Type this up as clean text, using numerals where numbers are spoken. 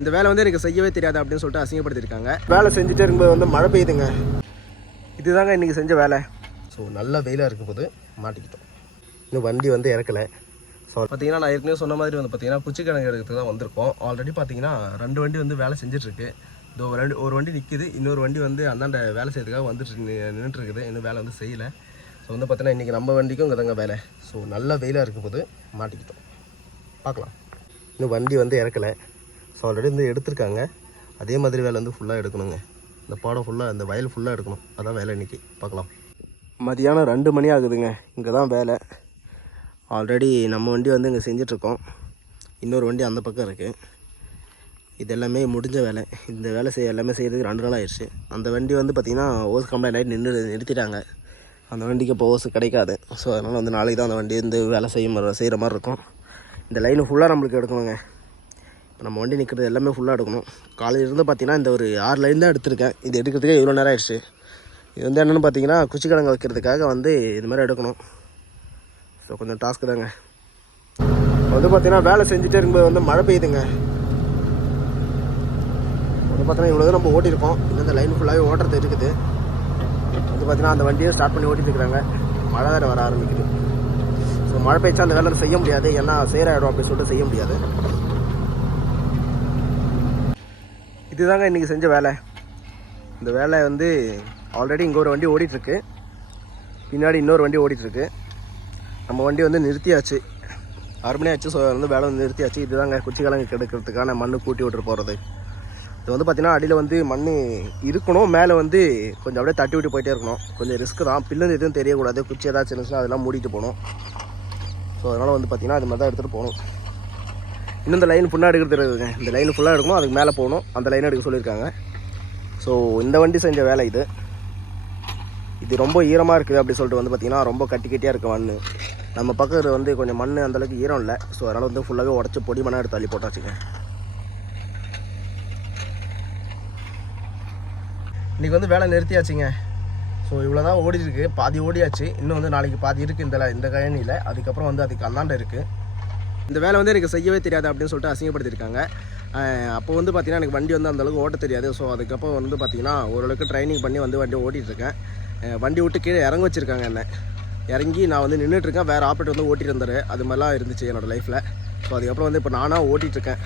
இந்த வேலை வந்து எனக்கு செய்யவே தெரியாது அப்படின்னு சொல்லிட்டு அசிங்கப்படுத்திருக்காங்க. வேலை செஞ்சுட்டே இருக்கும்போது வந்து மழை பெய்யுதுங்க. இதுதாங்க இன்றைக்கி செஞ்ச வேலை. ஸோ நல்ல வெயிலாக இருக்கும் போது மாட்டிக்கிட்டோம். இன்னும் வண்டி வந்து இறக்கலை. ஸோ பார்த்தீங்கன்னா நான் ஏற்கனவே சொன்ன மாதிரி வந்து பார்த்தீங்கன்னா குச்சிக்கிழங்கு எடுக்கிறதுக்கு தான் வந்திருக்கோம். ஆல்ரெடி பார்த்தீங்கன்னா 2 வண்டி வந்து வேலை செஞ்சிட்ருக்கு. இதோ ஒரு வண்டி நிற்கிது, இன்னொரு வண்டி வந்து அந்தாண்ட வேலை செய்யறதுக்காக நின்றுட்டுருக்குது. இன்னும் வேலை வந்து செய்யலை. ஸோ வந்து பார்த்தீங்கன்னா இன்றைக்கி நம்ம வண்டிக்கும் இங்கே தாங்க வேலை. ஸோ நல்ல வெயிலாக இருக்கும் போது மாட்டிக்கிட்டோம். பார்க்கலாம். இன்னும் வண்டி வந்து இறக்கலை. ஸோ ஆல்ரெடி வந்து எடுத்திருக்காங்க. அதே மாதிரி வேலை வந்து ஃபுல்லாக எடுக்கணுங்க. இந்த பாடம் ஃபுல்லாக இந்த வயல் ஃபுல்லாக எடுக்கணும். அதான் வேலை இன்றைக்கி. பார்க்கலாம். மதியானம் 2 மணி ஆகுதுங்க. இங்கே தான் வேலை. ஆல்ரெடி நம்ம வண்டி வந்து இங்கே செஞ்சிட்ருக்கோம். இன்னொரு வண்டி அந்த பக்கம் இருக்குது. இது எல்லாமே முடிஞ்ச வேலை. இந்த வேலை எல்லாமே செய்கிறதுக்கு 2 நாள் ஆயிடுச்சு. அந்த வண்டி வந்து பார்த்திங்கன்னா ஓஸ் கம்ப்ளைண்ட் ஆகிட்டு நிறுத்திட்டாங்க. அந்த வண்டிக்கு இப்போ ஓஸ் கிடைக்காது. ஸோ அதனால் வந்து நாளைக்கு தான் அந்த வண்டி வந்து வேலை செய்கிற மாதிரி இருக்கும். இந்த லைனு ஃபுல்லாக நம்மளுக்கு எடுக்கணுங்க. இப்போ நம்ம வண்டி நிற்கிறது எல்லாமே ஃபுல்லாக எடுக்கணும். காலையிலேருந்து பார்த்திங்கன்னா இந்த ஒரு 6 லைன் தான் எடுத்திருக்கேன். இது எடுக்கிறதுக்கே இவ்வளோ நேரம் ஆயிடுச்சு. இது வந்து என்னென்னு பார்த்தீங்கன்னா குச்சிக்கிழங்கு வைக்கிறதுக்காக வந்து இது மாதிரி எடுக்கணும். ஸோ கொஞ்சம் டாஸ்க்கு தாங்க. வந்து பார்த்தீங்கன்னா வேலை செஞ்சுட்டே இருக்கும்போது வந்து மழை பெய்யுதுங்க. வந்து பார்த்தீங்கன்னா இவ்வளோ நம்ம ஓட்டியிருக்கோம். இந்த லைன் ஃபுல்லாகவே ஓட்டுறது இருக்குது. வந்து பார்த்தீங்கன்னா அந்த வண்டியை ஸ்டார்ட் பண்ணி ஓட்டிட்டு இருக்கிறாங்க. மழை வேறு வர ஆரம்பிக்குது. ஸோ மழை பெய்ச்சா அந்த வேலை செய்ய முடியாது. ஏன்னா சேராயிடும் அப்படின்னு சொல்லிட்டு செய்ய முடியாது. இதுதாங்க இன்றைக்கி செஞ்ச வேலை. இந்த வேலை வந்து ஆல்ரெடி இங்கே ஒரு வண்டி ஓடிட்டுருக்கு, பின்னாடி இன்னொரு வண்டி ஓடிட்டுருக்கு. நம்ம வண்டி வந்து நிறுத்தியாச்சு. 6 மணி ஆச்சு. ஸோ வந்து வேலை வந்து நிறுத்தியாச்சு. இதுதாங்க குச்சிக்கிழங்கு கெடுக்கிறதுக்கான மண் கூட்டி விட்டு போகிறது. இது வந்து பார்த்திங்கன்னா அடியில் வந்து மண் இருக்கணும், மேலே வந்து கொஞ்சம் அப்படியே தட்டி விட்டு போயிட்டே இருக்கணும். கொஞ்சம் ரிஸ்க்கு தான். பில்லு எதுவும் தெரியக்கூடாது. குச்சி ஏதாச்சும் இருந்துச்சுன்னா அதெல்லாம் மூடிட்டு போகணும். ஸோ அதனால் வந்து பார்த்திங்கன்னா அது மாதிரி தான் எடுத்துகிட்டு போகணும். இன்னும் இந்த லைன் ஃபுல்லாக எடுக்கிறது இருக்குங்க. இந்த லைன் ஃபுல்லாக எடுக்கணும், அதுக்கு மேலே போகணும். அந்த லைனை எடுக்க சொல்லியிருக்காங்க. ஸோ இந்த வண்டி செஞ்ச வேலை இது. இது ரொம்ப ஈரமாக இருக்குது அப்படி சொல்லிட்டு வந்து பார்த்திங்கன்னா ரொம்ப கட்டியாக இருக்குது மண். நம்ம பக்கம் வந்து கொஞ்சம் மண் அந்தளவுக்கு ஈரம் இல்லை. ஸோ அதனால் வந்து ஃபுல்லாகவே உடச்சி பொடி மண்ணாக எடுத்து தள்ளி போட்டாச்சுங்க. இன்றைக்கி வந்து வேலை நிறுத்தியாச்சுங்க. ஸோ இவ்வளோ தான் ஓடிருக்கு. பாதி ஓடியாச்சு. இன்னும் வந்து நாளைக்கு பாதி இருக்குது இந்த கழனியில். அதுக்கப்புறம் வந்து அதுக்கு அந்தாண்ட இருக்குது. இந்த வேலை வந்து எனக்கு செய்யவே தெரியாது அப்படின்னு சொல்லிட்டு அசிங்கப்படுத்தியிருக்காங்க. அப்போ வந்து பார்த்திங்கன்னா எனக்கு வண்டி வந்து அந்தளவுக்கு ஓட்ட தெரியாது. ஸோ அதுக்கப்புறம் வந்து பார்த்திங்கன்னா ஓரளவுக்கு ட்ரைனிங் பண்ணி வந்து வண்டி ஓட்டிகிட்ருக்கேன். வண்டி விட்டு கீழே இறங்க வச்சுருக்காங்க. என்ன இறங்கி நான் வந்து நின்றுட்டுருக்கேன். வேறு ஆப்ரேட்டர் வந்து ஓட்டிகிட்டு இருந்தார். அது மாதிரிலாம் இருந்துச்சு என்னோடய லைஃப்பில். ஸோ அதுக்கப்புறம் வந்து இப்போ நானாக ஓட்டிகிட்ருக்கேன்.